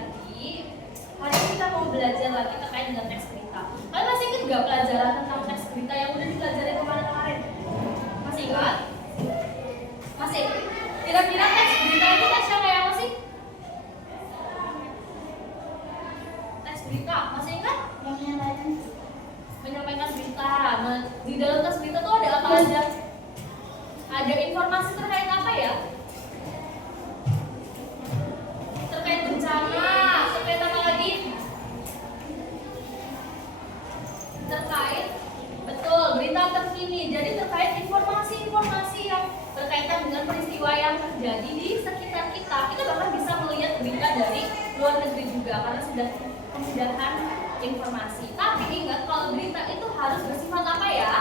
Jadi hari ini kita mau belajar lagi terkait dengan teks berita. Kalian masih ingat gak pelajaran tentang teks berita yang udah dipelajari kemarin-kemarin? Masih ingat? Masih? Kira-kira teks berita itu teksnya kayak apa sih? Teks berita, masih ingat? Menyampaikan berita. Nah, di dalam teks berita tuh ada apa aja? Ada informasi terkait apa ya? Terkait bencana, terkait apa lagi? Terkait, betul, berita terkini. Jadi terkait informasi-informasi yang berkaitan dengan peristiwa yang terjadi di sekitar kita. Kita bahkan bisa melihat berita dari luar negeri juga karena sudah kemudahan informasi. Tapi ingat kalau berita itu harus bersifat apa ya?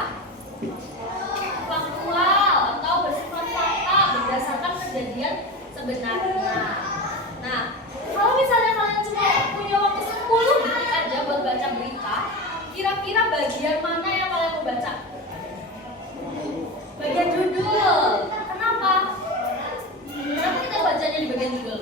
Faktual atau bersifat fakta berdasarkan kejadian sebenarnya. Nah, kalau misalnya kalian cuma punya waktu 10 detik aja buat baca berita, kira-kira bagian mana yang kalian mau baca? Bagian judul. Kenapa? Kenapa kita bacanya di bagian judul?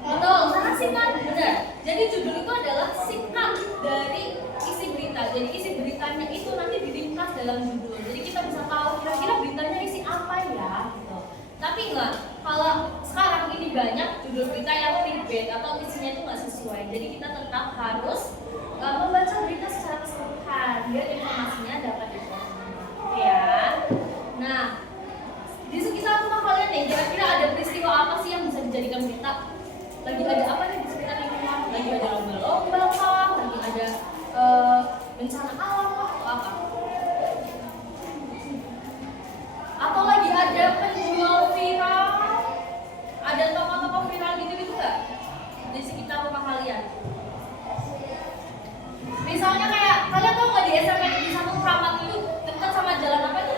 Betul, karena singkat, benar. Jadi judul itu adalah singkat dari isi berita. Jadi isi beritanya itu nanti diringkas dalam judul. Jadi kita bisa tahu kira-kira beritanya isi apa ya, gitu. Tapi enggak, kalau sekarang ini banyak judul berita yang clickbait atau isinya itu nggak sesuai. Jadi kita tetap harus membaca berita secara keseluruhan biar informasinya dapat diperoleh. Ya. Nah, di sekitar rumah kalian nih, kira-kira ada peristiwa apa sih yang bisa dijadikan berita? Lagi ada apa nih di sekitar lingkungan? Lagi ada lomba-lomba kah? Lagi ada bencana alam kah? Atau apa? Atau lagi ada penjual viral? Ada toko-toko viral gitu-gitu nggak di sekitar rumah kalian? Misalnya kayak kalian tahu nggak di SMP di satu Keramat itu dekat sama jalan apa itu?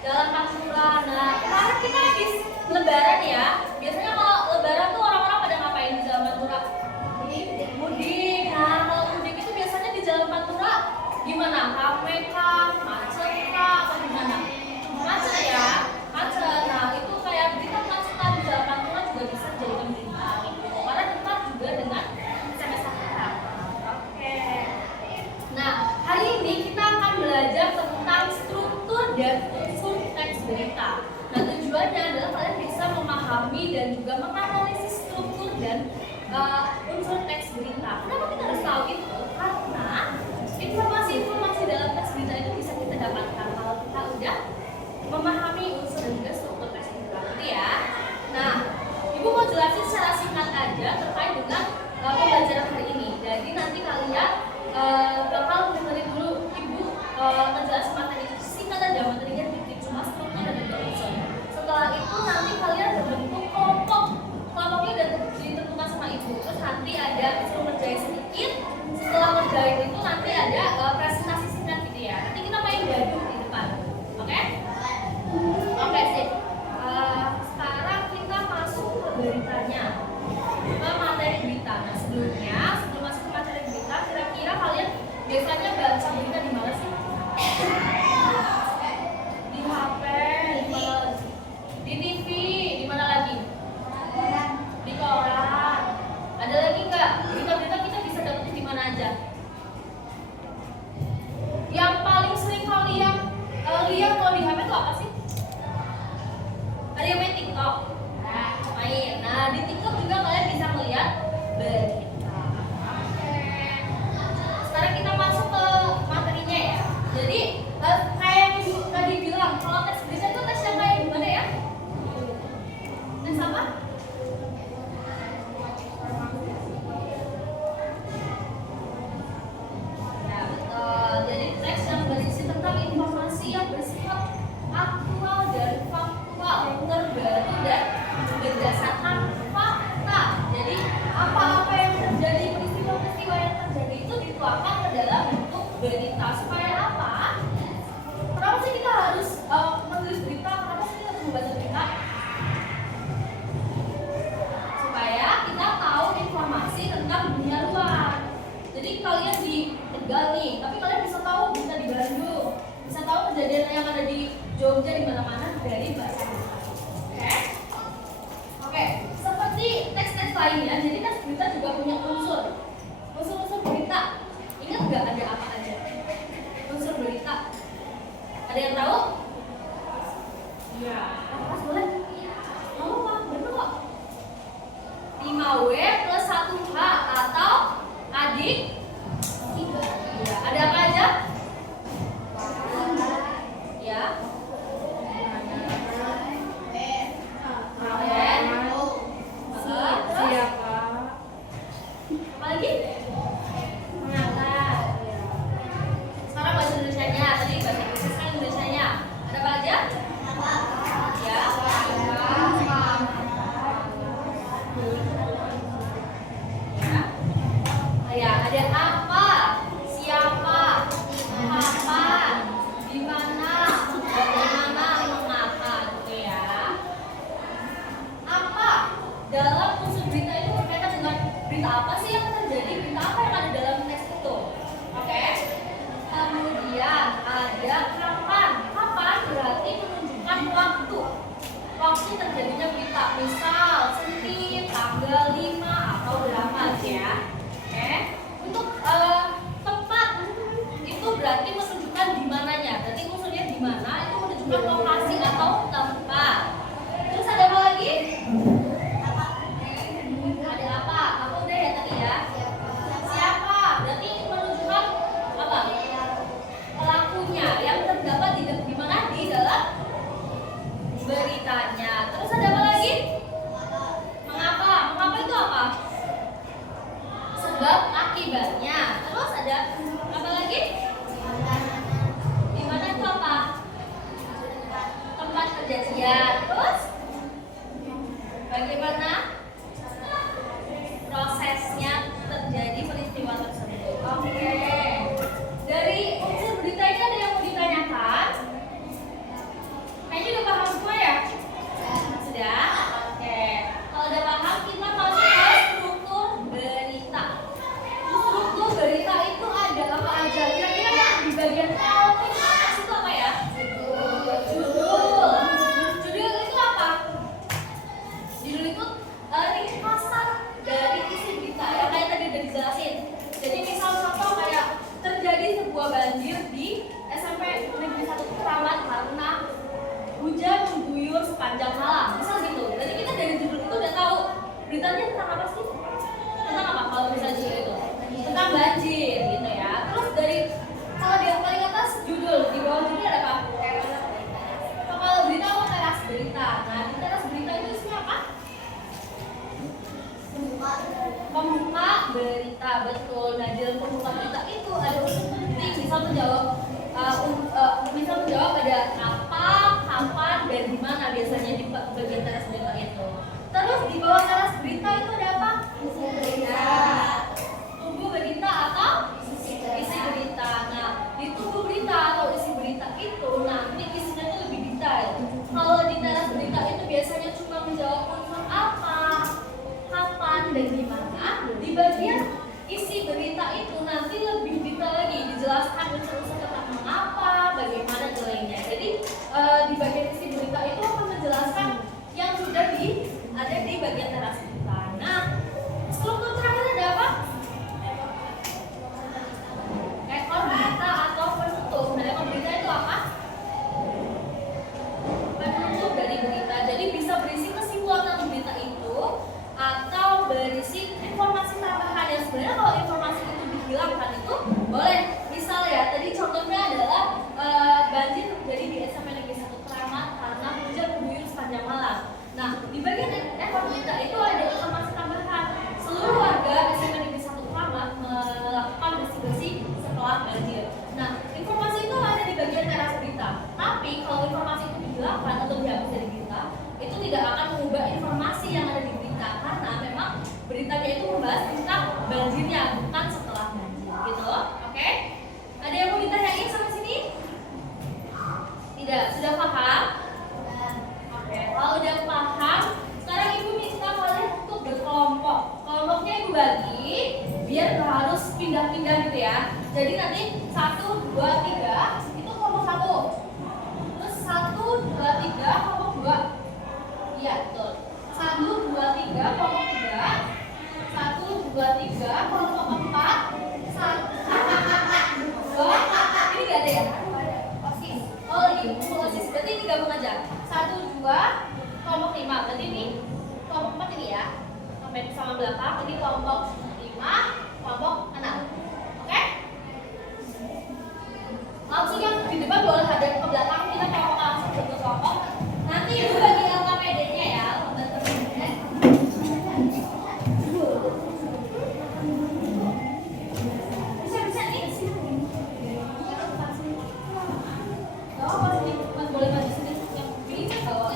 Jalan Pantura. Nah, kemarin kita habis Lebaran ya. Biasanya kalau Lebaran tuh orang-orang pada ngapain di Jalan Pantura? Mudik. Nah, kalau mudik itu biasanya di Jalan Pantura gimana? Ramai kah? Macet kah? Atau gimana? Macet ya? Macet. Nah, itu kayak berita kemacetan di Jalan Pantura juga bisa dijadikan berita gitu. Karena dekat juga dengan SMS kita. Oke. Nah, hari ini kita akan belajar tentang struktur dan unsur teks berita. Nah, tujuannya adalah kalian bisa memahami dan juga menganalisis struktur dan unsur teks berita. Kenapa kita harus tahu itu? Karena informasi-informasi dalam teks berita itu bisa kita dapatkan kalau kita udah memahami unsur dan juga struktur teks berita, gitu ya. Nah, Ibu mau jelasin secara singkat aja terkait dengan pembelajaran hari ini. Jadi nanti kalian bakal dengerin dulu Ibu ngejelasin materi itu singkat aja, materinya dikit cuma struktur dan juga unsur. Setelah itu nanti kalian berbentuk kelompok. Kelompoknya udah ditentukan sama Ibu. Terus nanti ada suruh ngerjain sedikit. Setelah ngerjain itu nanti ada presentasi singkat gitu ya. Nanti kita main gaduh di depan. Oke? Oke, sip. Sekarang kita masuk ke beritanya. Ke materi berita. Nah, sebelum masuk ke materi berita, kira-kira kalian biasanya baca berita di mana sih? Di HP, di mana lagi? Di TV, di mana lagi? Di koran. Ada lagi nggak? Berita-berita kita bisa dapetin di mana aja? Yang paling sering kalian lihat kalau di HP itu apa sih? Ada yang main TikTok? Main. Nah, di TikTok lainnya, jadi tes berita juga punya unsur berita. Ingat nggak ada apa aja? Unsur berita. Ada yang tahu? Iya. Mas boleh? Oh, apa? Betul kok. 5W plus 1H atau adik? Iya. Ada apa aja? Ya. Apalagi? Mengapa? Sekarang bahasa Indonesianya, tadi bahasa Inggris kan Indonesianya. Ada apa aja? Ya. Ya, ada apa, siapa, kapan, di mana, bagaimana, mengapa, gitu ya. Apa dalam unsur berita itu berkaitan dengan berita apa sih yang terjadi, berita apa yang ada dalam teks itu. Oke. Kemudian ada kapan. Kapan berarti menunjukkan waktu terjadinya berita, misal Senin tanggal 5 atau berapa ya. Oke. Untuk tempat itu berarti menunjukkan di mananya, berarti unsurnya di mana, itu menunjukkan lokasi atau tempat. Terus ada apa lagi? Ada apa? Apa udah ya tadi ya? Siapa? Berarti menunjukkan apa? Pelakunya yang terdapat di mana? Di dalam beritanya. Terus ada apa lagi? Mengapa? Mengapa itu apa? Sebab akibatnya. Terus ada apa lagi? Di mana itu apa? Tempat kejadian. Terus bagaimana prosesnya terjadi peristiwa tersebut. Oke. Dari unsur berita ini ada yang mau ditanyakan? Kayaknya udah paham semua ya? Sudah? Oke. Kalau udah paham, kita masuk ke struktur berita. Struktur berita itu ada apa aja? Kira-kira di bagian topik atas itu apa ya? Judul. Judul itu apa? Judul itu ringkasan dari isi berita yang kayak tadi udah dijelasin. Jadi misal contoh kayak terjadi sebuah banjir di SMP Negeri 1 Keramat karena hujan mengguyur sepanjang malam. Misal gitu. Berarti kita dari judul itu udah tahu beritanya tentang apa sih? Tentang apa kalau misalnya judul itu? Tentang banjir gitu ya. Terus dari kalau di yang paling atas judul, di bawah judul ada apa? Kalau berita apa teras berita. Nah, di teras berita itu isinya apa? Pembuka berita, betul. Nah, di dalam pembuka berita itu ada unsur penting, misal menjawab ada apa, kapan, dan di mana biasanya di bagian teras berita itu. Terus di bawah teras berita itu ada apa? Isi berita. Tubuh berita atau isi berita. Nah, di tubuh berita atau isi berita itu nanti isinya itu lebih detail. Kalau di teras berita itu biasanya cuma menjawab unsur apa, kapan, dan di mana. Di bagian isi berita itu nanti lebih detail lagi, dijelaskan unsur-unsur tentang mengapa, bagaimana, dan lainnya. Jadi di bagian isi berita itu akan menjelaskan yang sudah ada di bagian teras berita. Nah, struktur terakhir ada apa? Ekor berita atau penutup. Nah, ekor berita itu apa? Penutup dari berita. Jadi bisa berisi kesimpulan tentang berita itu atau berisi informasi tambahan. Yang sebenarnya kalau informasi itu dihilangkan itu boleh. Misal ya, tadi contohnya adalah banjir terjadi di SMP Negeri 1 Keramat karena hujan mengguyur sepanjang malam. Nah, di bagian ekor berita itu ada informasi tambahan. Seluruh warga SMP Negeri 1 Keramat melakukan bersih-bersih setelah banjir. Nah, informasi itu ada di bagian teras berita. Tapi kalau informasi itu dihilangkan atau dihapus dari berita, itu tidak akan mengubah informasi yang ada di berita karena memang beritanya itu membahas tentang banjirnya, bukan setelah banjir, gitu. Oke? Ada yang mau ditanyain sampai sini? Tidak, sudah paham? Oke, kalau udah paham, sekarang ibu minta kalian untuk berkelompok. Kelompoknya ibu bagi, biar nggak harus pindah-pindah gitu ya. Jadi nanti 1, 2, 3 itu kelompok 1. Terus 1, 2, 3 kelompok 2. Iya, betul. 1, 1, 2, 3, kelompok 3. 1, 2, 3, kelompok 4. 1, 2, ini nggak ada ya? OSIS. Oh, ini OSIS. Berarti ini gabung aja. 1, 2, kelompok 5. Berarti ini kelompok 4 ini ya. Sampai sama belakang. Ini kelompok 5, kelompok 6. Oke? Langsung yang di depan boleh hadap ke belakang. Kita kelompok langsung bentuk kelompok. Nanti ibu bagi LKPD-nya ya. Bisa nih. Boleh maju sini. Yang ini kan bawa.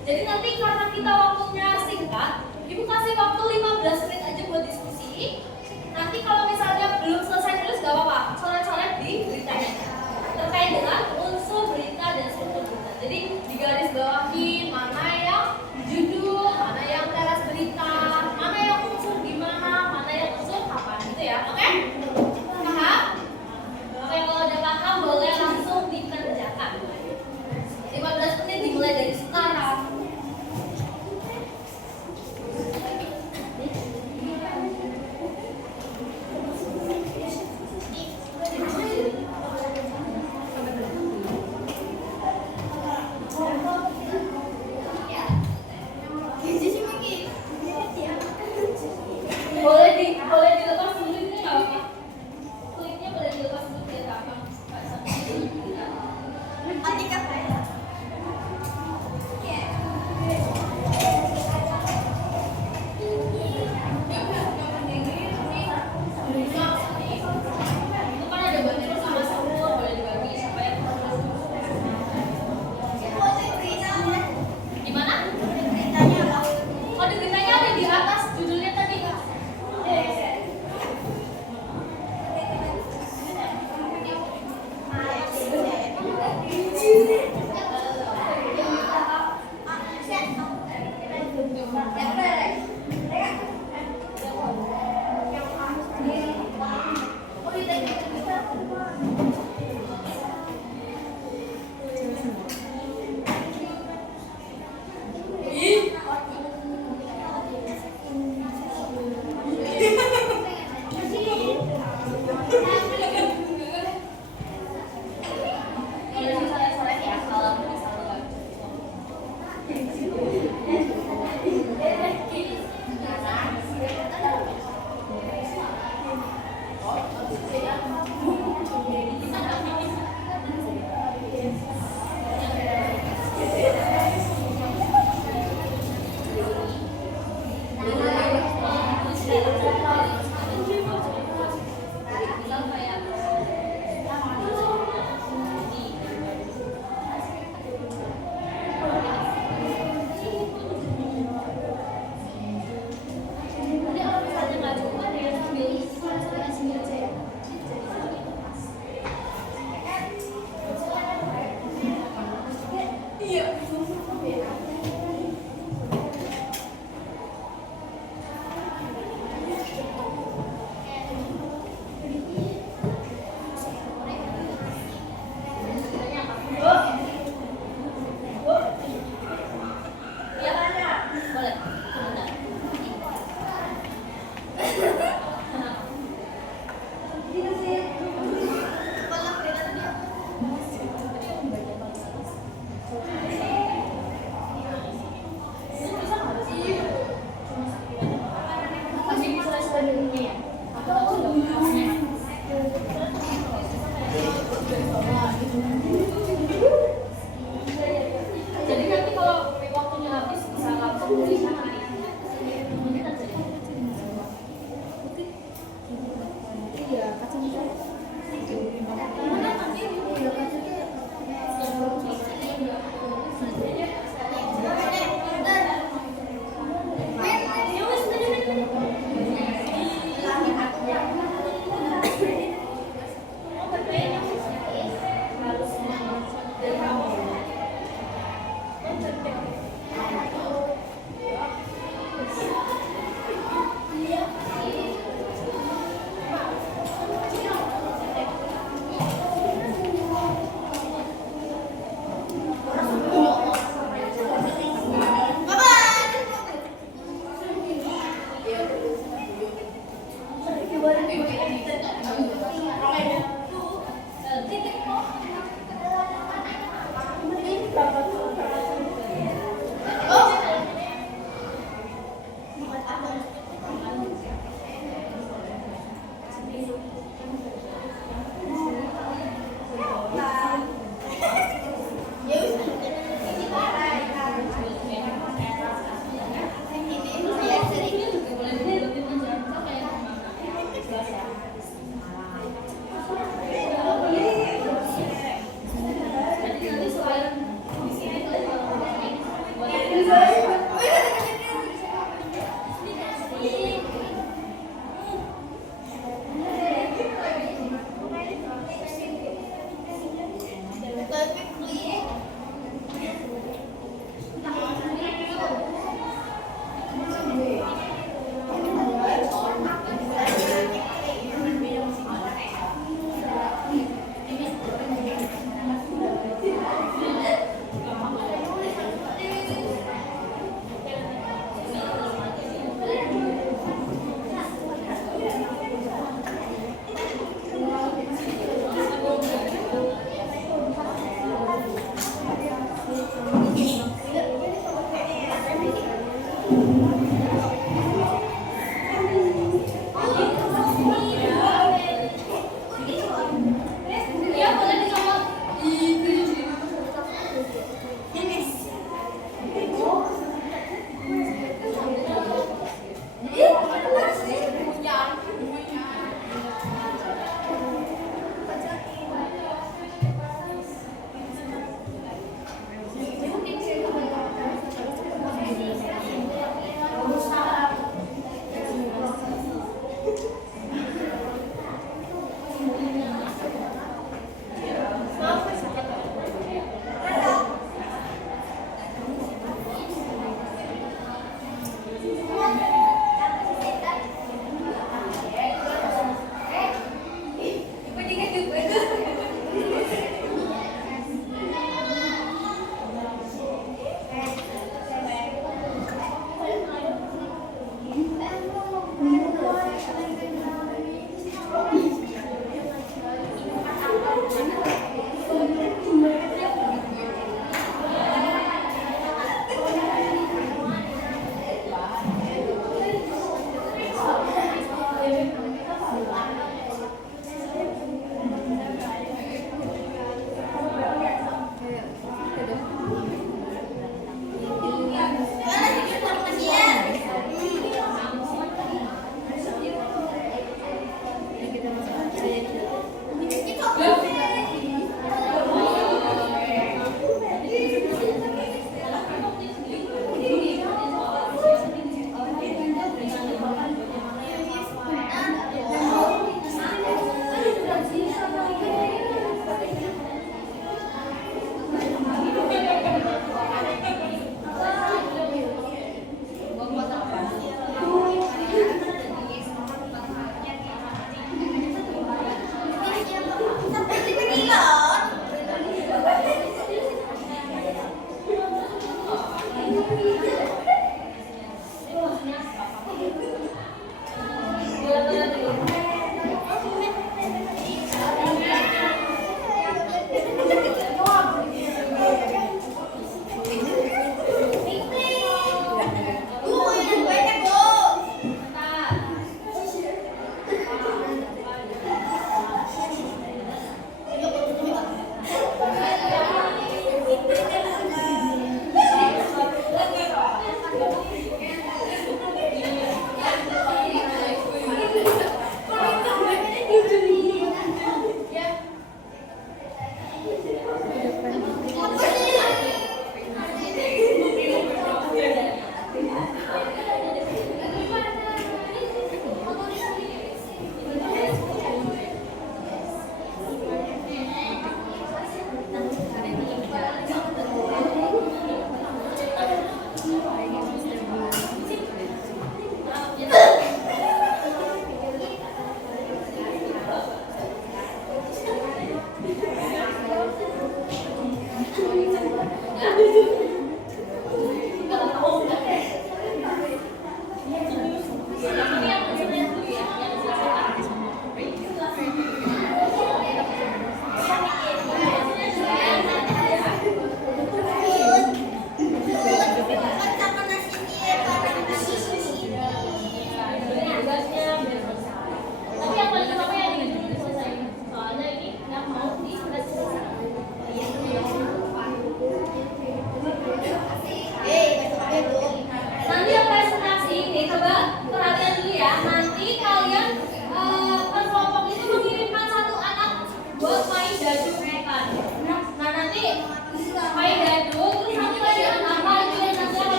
Jadi nanti karena kita waktunya singkat, Ibu kasih waktu 15 menit aja buat diskusi. Nanti kalau misalnya belum selesai tulis gak apa-apa, coret-coret di beritanya terkait dengan unsur berita dan struktur berita. Jadi digaris bawahi mana yang judul, mana yang teras berita, mana yang unsur gimana, mana yang unsur kapan gitu ya, oke? Paham? Oke, kalau udah paham boleh langsung dikerjakan. 15 menit dimulai dari sekarang.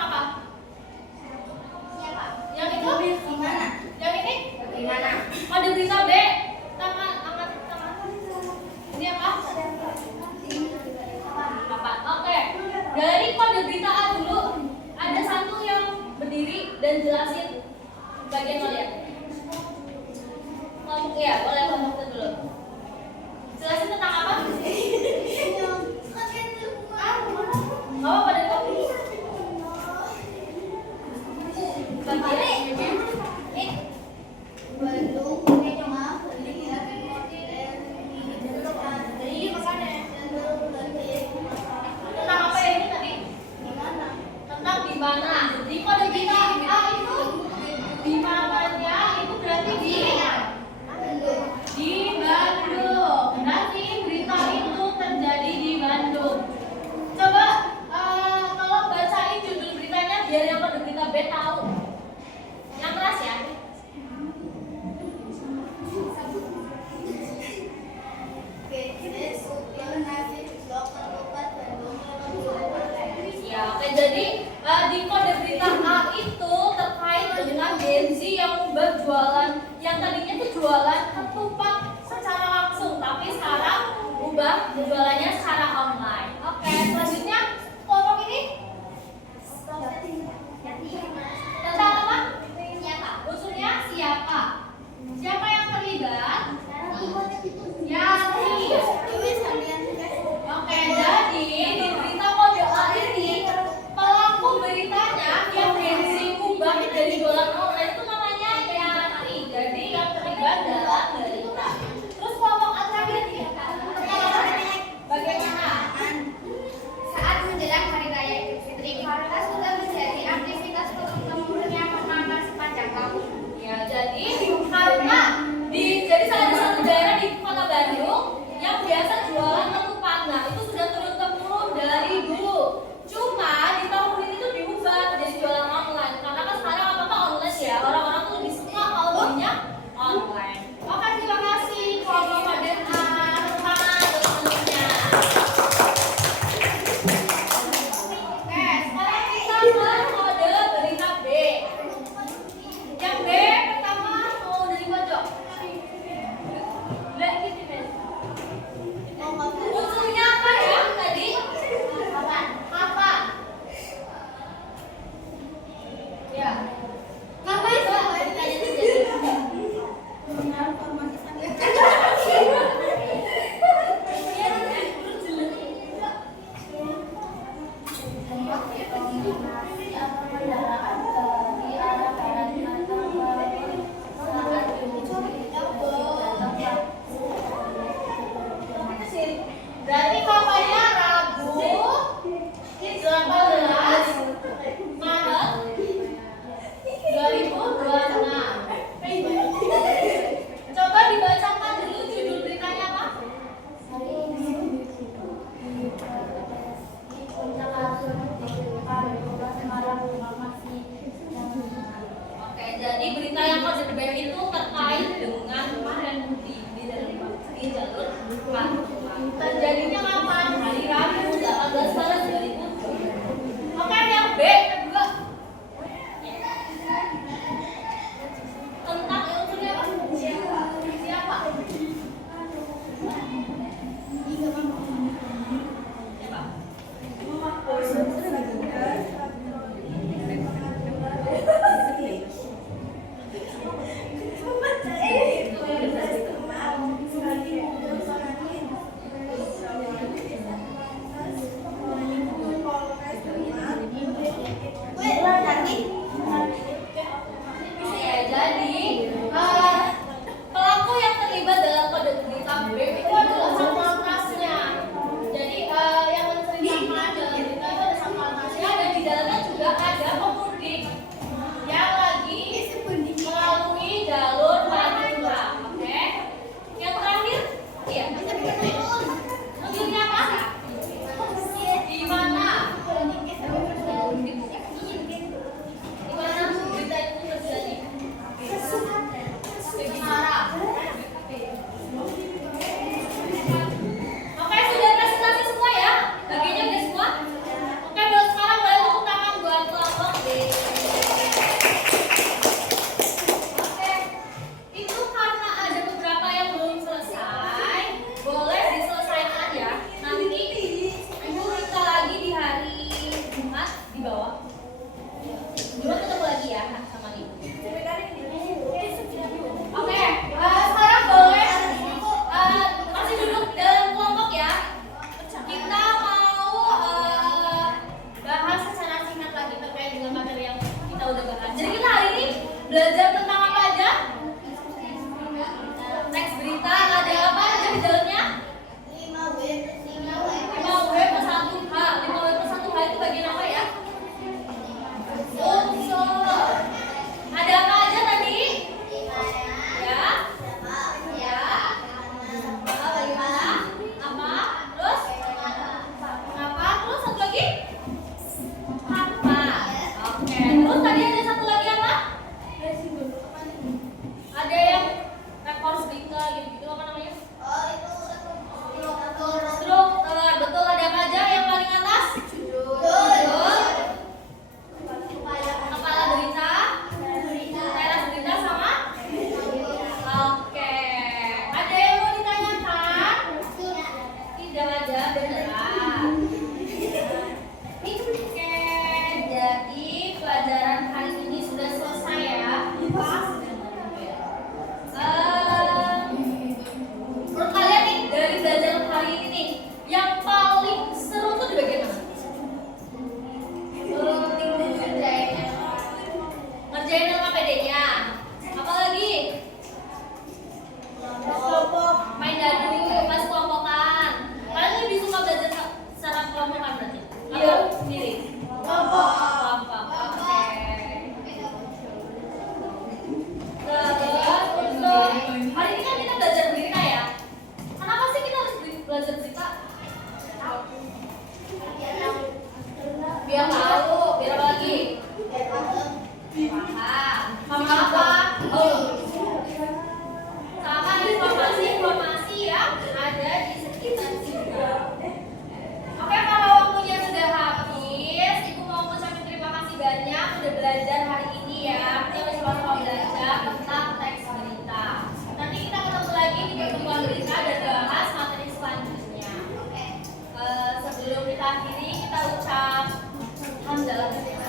apa? Yang itu? Gimana? Yang ini? Bagaimana? Kode berita B. Tangan. Ini apa? Apa? Oke. Dari kode berita A dulu ada satu yang berdiri dan jelasin bagian kalian. Iya, boleh ngomong dulu. Jelasin tentang apa? Oh, pada kopi. Bagian Bandung, tentang apa ya ini tadi? Tentang di mana? Di kode berita A itu di mananya itu berarti di Bandung. Berarti berita itu terjadi di Bandung. Coba tolong bacain judul beritanya biar yang kode berita B tahu. Yang keras ya. Ya, oke. Jadi di kode berita A itu terkait dengan Gen Z yang berjualan, yang tadinya tuh jualan ketupat secara langsung, tapi sekarang ubah jualannya secara online. Oke, selanjutnya kelompok ini tentang apa? Unsurnya siapa? Siapa yang terlibat? Yani. Oke, jadi di berita kode A ini pelaku beritanya yang Gen Z ubah dari jualan online itu namanya Yani. Jadi yang terlibat dalam berita. Terus kelompok A terakhir tentang apa? Bagaimana? Saat menjelang Hari Raya Idul Fitri, kita sudah menjadi aktivitas turun-temurun yang pertama sepanjang tahun. Ya, jadi karena jadi salah satu daerah di Kota Bandung yang biasa jualan ketupat. Nah, itu sudah turun temurun dari dulu. Cuma di tahun ini tuh diubah jadi jualan online. Karena kan sekarang apa-apa online ya. Orang-orang tuh lebih suka kalau belinya online. Oke, terima kasih kelompok kode A. Teman-temannya. Oke, sekarang kita ke kode berita B. Yang B pertama mau dari pojok. Lihat gitu deh. Unsurnya apa ya tadi? Apa? Ya. Kapan Mbak? Beritanya terjadi. Berarti kapannya Rabu 18 Maret 2026. Coba dibacakan dulu judul beritanya apa? Oke, jadi berita yang kode B itu terkait dengan kemarin di jalur Pantura. Terjadinya kapan? Hari Rabu 18 Maret 2020. Oke, yang B kedua. Tentang unsurnya apa? Siapa? belajar hari ini ya. Kita udah sama-sama belajar tentang teks berita. Nanti kita ketemu lagi di pertemuan berita dan bahas materi selanjutnya. Sebelum kita akhiri, kita ucap hamdalah.